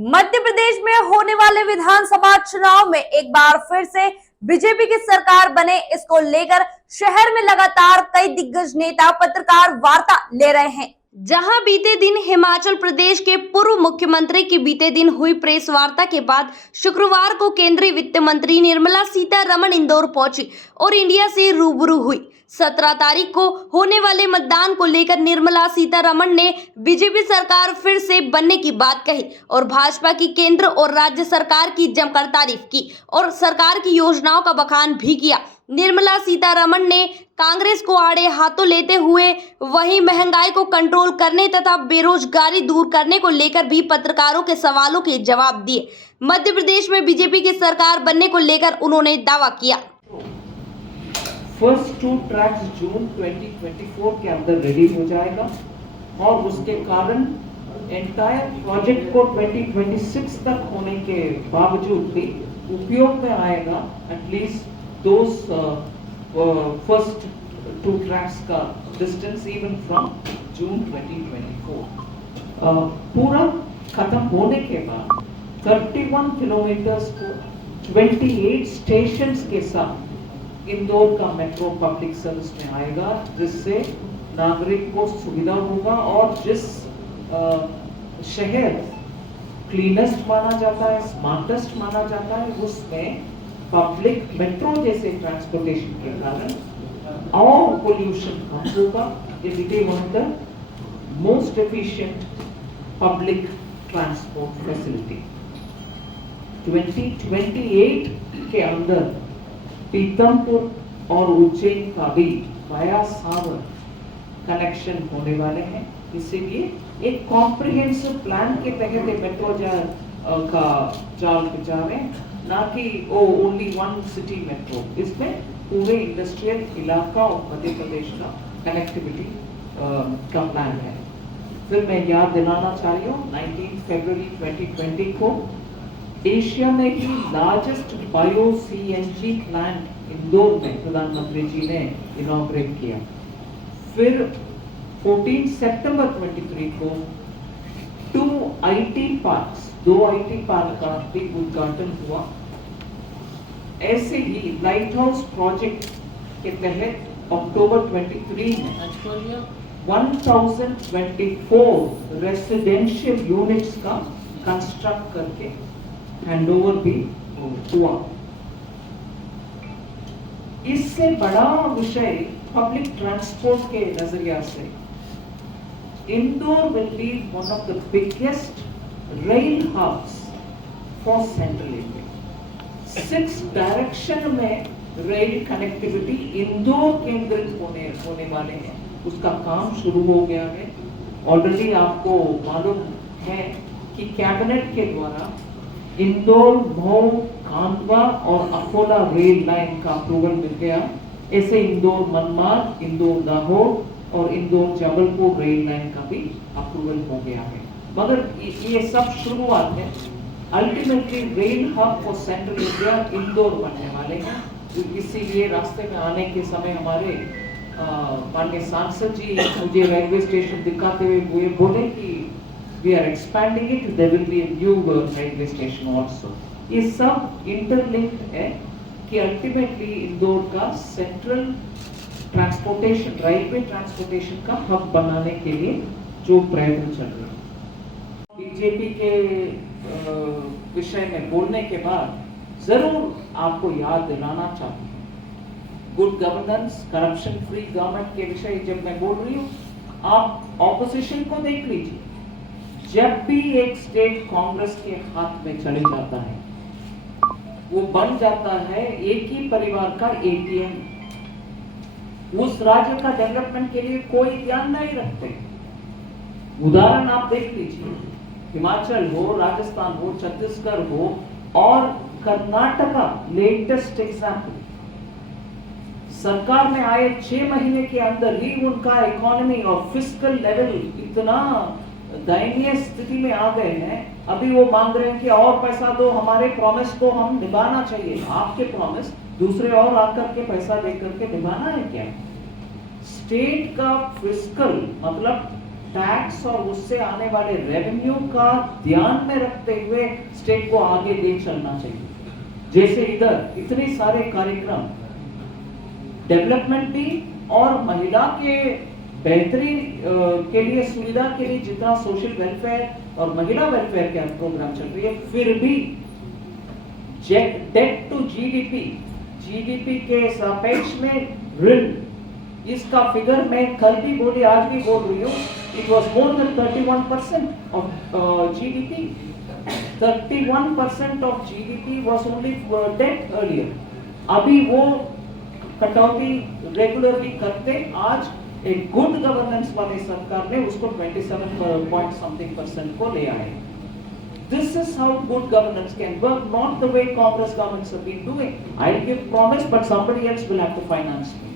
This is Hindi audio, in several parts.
मध्य प्रदेश में होने वाले विधानसभा चुनाव में एक बार फिर से बीजेपी की सरकार बने, इसको लेकर शहर में लगातार कई दिग्गज नेता पत्रकार वार्ता ले रहे हैं। जहां बीते दिन हिमाचल प्रदेश के पूर्व मुख्यमंत्री की बीते दिन हुई प्रेस वार्ता के बाद शुक्रवार को केंद्रीय वित्त मंत्री निर्मला सीतारमण इंदौर पहुंची और इंडिया से रूबरू हुई। 17 तारीख को होने वाले मतदान को लेकर निर्मला सीतारमण ने बीजेपी सरकार फिर से बनने की बात कही और भाजपा की केंद्र और राज्य सरकार की जमकर तारीफ की और सरकार की योजनाओं का बखान भी किया। निर्मला सीतारमण ने कांग्रेस को आड़े हाथों लेते हुए वहीं महंगाई को कंट्रोल करने तथा बेरोजगारी दूर करने को लेकर भी पत्रकारों के सवालों के जवाब दिए। मध्य प्रदेश में बीजेपी की सरकार बनने को लेकर उन्होंने दावा किया। फर्स्ट 2 ट्रैक्स जून 2024 के अंदर रेडी हो जाएगा और उसके कारण एंटायर प्रोजेक्ट को 2026 तक होने के बावजूद भी उपयोग में आएगा। एटलीस्ट दोस फर्स्ट 2 ट्रैक्स का डिस्टेंस इवन फ्रॉम जून 2024 पूरा खत्म होने के बाद 31 किलोमीटर्स को 28 स्टेशंस के साथ इंदौर का मेट्रो पब्लिक सर्विस में आएगा, जिससे नागरिक को सुविधा होगा और जिस शहर क्लीनेस्ट माना जाता है, स्मार्टेस्ट माना जाता है, उसमें पब्लिक मेट्रो जैसे ट्रांसपोर्टेशन के कारण और पोल्यूशन कम होगा। It will one of the most efficient public transport facility. 2028 के अंदर पीतमपुर और उज्जैन का भी वाया सावर कनेक्शन होने वाले हैं। इसीलिए एक कॉम्प्रिहेंसिव प्लान के तहत मेट्रो का जाल बिछा रहे हैं, ना कि ओनली वन सिटी मेट्रो। इसमें पूरे इंडस्ट्रियल इलाका और मध्य प्रदेश का कनेक्टिविटी का प्लान है। फिर मैं याद दिलाना चाह रही हूँ 19 फरवरी 2020 को एशिया में ही largest bio CNG plant Indore में प्रधानमंत्री जी ने इनॉग्रेट किया। फिर 14 सितंबर 23 को 2 आईटी पार्क का भी उद्घाटन हुआ। ऐसे ही लाइट हाउस प्रोजेक्ट के तहत अक्टूबर 23 में 1024 रेसिडेंशियल यूनिट्स का कंस्ट्रक्ट करके हैंडओवर भी हुआ। इससे बड़ा विषय पब्लिक ट्रांसपोर्ट के नजरिया से Indore will be one of the biggest rail hubs for central India. 6 direction में रेल कनेक्टिविटी इंदौर केंद्रित होने वाले हैं। उसका काम शुरू हो गया है। ऑलरेडी आपको मालूम है कि कैबिनेट के द्वारा इंदौर, मऊ, खांडवा और अकोला रेल लाइन का अप्रूवल मिल गया। ऐसे इंदौर मनमाड, इंदौर दाहोद और इंदौर जबलपुर रेल लाइन का भी अप्रूवल हो गया है। मगर ये सब शुरुआत है। Ultimately rail hub for central India Indore बनने वाले हैं। इसीलिए रास्ते में आने के समय हमारे माननीय सांसद जी मुझे रेलवे स्टेशन दिखाते हुए बोले कि we are expanding it, there will be a new railway station also. ये सब इंटरलिंक्ड है कि अल्टीमेटली इंदौर का सेंट्रल ट्रांसपोर्टेशन, रेलवे ट्रांसपोर्टेशन का हब बनाने के लिए जो प्रयत्न चल रहे हैं। बीजेपी के विषय में बोलने के बाद जरूर आपको याद दिलाना चाहती हूँ good governance, corruption free government के विषय जब मैं बोल रही हूँ, आप ऑपोजिशन को देख लीजिए। जब भी एक स्टेट कांग्रेस के हाथ में चले जाता है, वो बन जाता है एक ही परिवार का एटीएम। उस राज्य का डेवलपमेंट के लिए कोई ध्यान नहीं रखते। उदाहरण आप देख लीजिए, हिमाचल हो, राजस्थान हो, छत्तीसगढ़ हो और कर्नाटका लेटेस्ट एग्जाम्पल। सरकार में आए 6 महीने के अंदर ही उनका इकोनॉमी और फिस्कल लेवल इतना दयनीय स्थिति में आ गए हैं। अभी वो मांग रहे हैं कि और पैसा दो, हमारे प्रॉमिस को हम निभाना चाहिए। आपके प्रॉमिस दूसरे और आकर के पैसा देकर के निभाना है क्या? स्टेट का फिस्कल मतलब टैक्स और उससे आने वाले रेवेन्यू का ध्यान में रखते हुए स्टेट को आगे ले चलना चाहिए। जैसे इधर इतने सारे कार्यक्रम डेवलपमेंट भी और महिला के बेहतरी के लिए सुविधा के लिए जितना सोशल वेलफेयर और महिला वेलफेयर के प्रोग्राम चल रही है, फिर भी डेट टू जीडीपी के सापेक्ष में ऋण, इसका फिगर मैं कल भी बोली आज भी बोल रही हूँ, it was more than 31% of GDP. 31% of GDP was only debt earlier. अभी वो कटौती रेगुलरली करते आज एक गुड गवर्नेंस वाली सरकार ने उसको 27% को ले आए। This is how good governance can work, not the way Congress governments have been doing. I'll give promise, but somebody else will have to finance me.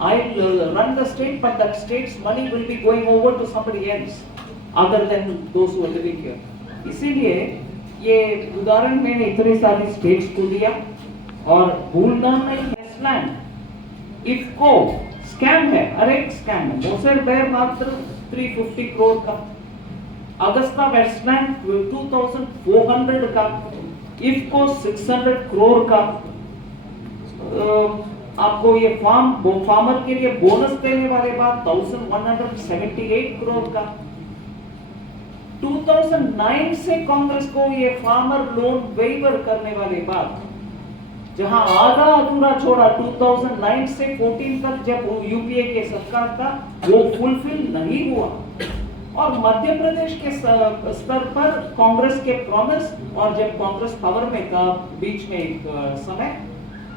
I'll run the state, but that state's money will be going over to somebody else, other than those who are living here. इसीलिए ये उदाहरण मैंने इतने सारे स्टेट्स को दिया और भूलना नहीं, वेस्टलैंड इफको स्कैम है, अरे स्कैम है। मोसेर बेर मात्र 350 करोड़ का, अगस्ता वेस्टलैंड 2400 का, इफको 600 करोड़ का। आपको ये फार्मर के लिए बोनस देने वाले बाद 1178 करोड़ का। 2009 से कांग्रेस को ये फार्मर लोन वेवर करने वाले बाद, जहां आधा अधूरा छोड़ा 2009 से 14 तक जब यूपीए के सरकार था, वो फुलफिल नहीं हुआ। और मध्य प्रदेश के स्तर पर कांग्रेस के प्रॉमिस और जब कांग्रेस पावर में था बीच में एक समय,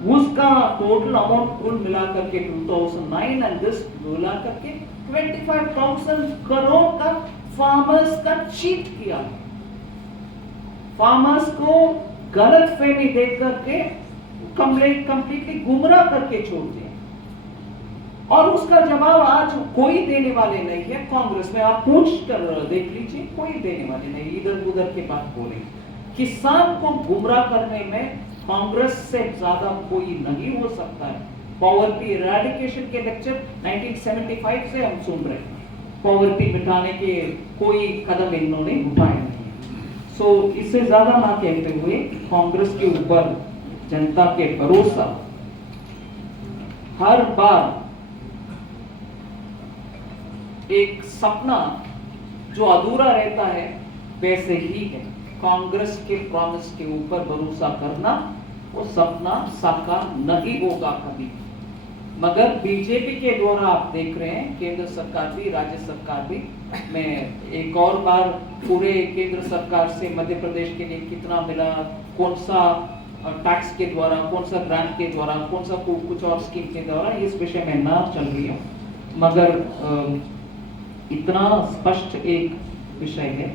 उसका टोटल अमाउंट कुल मिला करके 2009 एंड दिस मिला करके 25,000 करोड़ का फार्मर्स का चीट किया। फार्मर्स को गलत फहमी देख करके कंप्लीटली गुमराह करके छोड़ दिया। और उसका जवाब आज कोई देने वाले नहीं है। कांग्रेस में आप पूछ कर देख लीजिए, कोई देने वाले नहीं, इधर उधर के बात बोले। किसान को गुमराह करने में कांग्रेस से ज्यादा कोई नहीं हो सकता है। पॉवर्टी इरेडिकेशन के लेक्चर 1975 से हम सुन रहे हैं, पॉवर्टी मिटाने के कोई कदम इन्होंने उठाए नहीं। सो इससे ज्यादा ना कहते हुए कांग्रेस के ऊपर जनता के भरोसा हर बार एक सपना जो अधूरा रहता है वैसे ही है। कांग्रेस के प्रॉमिस के ऊपर भरोसा करना, वो सपना साकार नहीं होगा कभी। मगर बीजेपी के द्वारा आप देख रहे हैं, केंद्र सरकार भी राज्य सरकार भी, मैं एक और बार पूरे केंद्र सरकार से मध्य प्रदेश के लिए कितना मिला, कौन सा टैक्स के द्वारा, कौन सा ग्रांट के द्वारा, कौन सा कुछ और स्कीम के द्वारा, इस विषय में ना चल रही हूँ। मगर इतना स्पष्ट एक विषय है।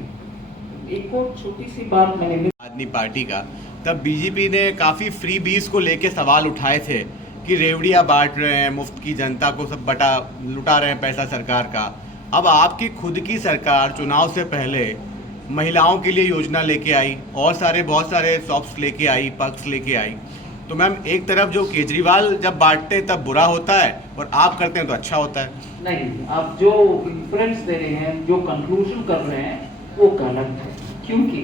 एक और छोटी सी बात मैंने आदमी पार्टी का, तब बीजेपी ने काफी फ्री बीज को लेके सवाल उठाए थे कि रेवड़ियां बांट रहे हैं, मुफ्त की जनता को सब लुटा रहे हैं पैसा सरकार का। अब आपकी खुद की सरकार चुनाव से पहले महिलाओं के लिए योजना लेके आई और बहुत सारे शॉप्स लेके आई, पक्ष लेके आई। तो मैम, एक तरफ जो केजरीवाल जब बांटते तब बुरा होता है और आप करते हैं तो अच्छा होता है। नहीं, आप जो इन्फ्लुएंस दे रहे हैं, जो कंक्लूजन कर रहे हैं, वो गलत है। क्योंकि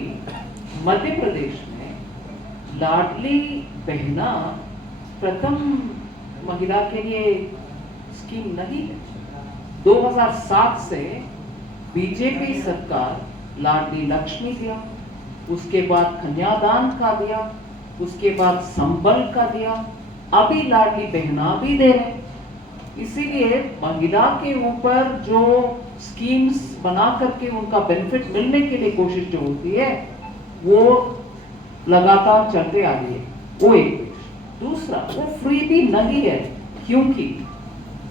मध्य प्रदेश में लाडली बहना प्रथम महिला के लिए स्कीम नहीं है। 2007 से बीजेपी सरकार लाडली लक्ष्मी दिया, उसके बाद कन्यादान का दिया, उसके बाद संबल का दिया, अभी लाडली बहना भी दे रहे। इसीलिए महिला के ऊपर जो स्कीम्स बना करके उनका बेनिफिट मिलने के लिए कोशिश जो होती है, वो लगातार चलते आ रही है। वो एक। दूसरा, वो फ्री भी नहीं है, क्योंकि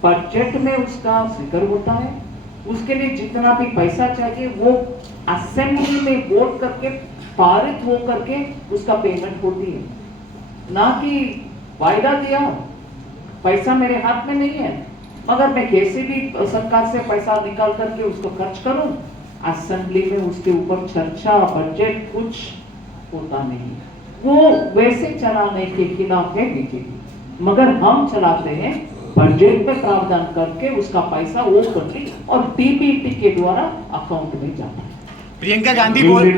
बजट में उसका जिक्र होता है। उसके लिए जितना भी पैसा चाहिए वो असेंबली में वोट करके पारित हो करके उसका पेमेंट होती है, ना कि वायदा दिया पैसा मेरे हाथ में नहीं है मगर मैं कैसे भी सरकार से पैसा निकाल करके उसको खर्च करूं, असेंबली में उसके ऊपर चर्चा, बजट कुछ होता नहीं। वो वैसे चलाने के खिलाफ है बीजेपी, मगर हम चलाते हैं बजट में प्रावधान करके उसका पैसा ओपनली और डीबीटी के द्वारा अकाउंट में जाता है। प्रियंका गांधी बोल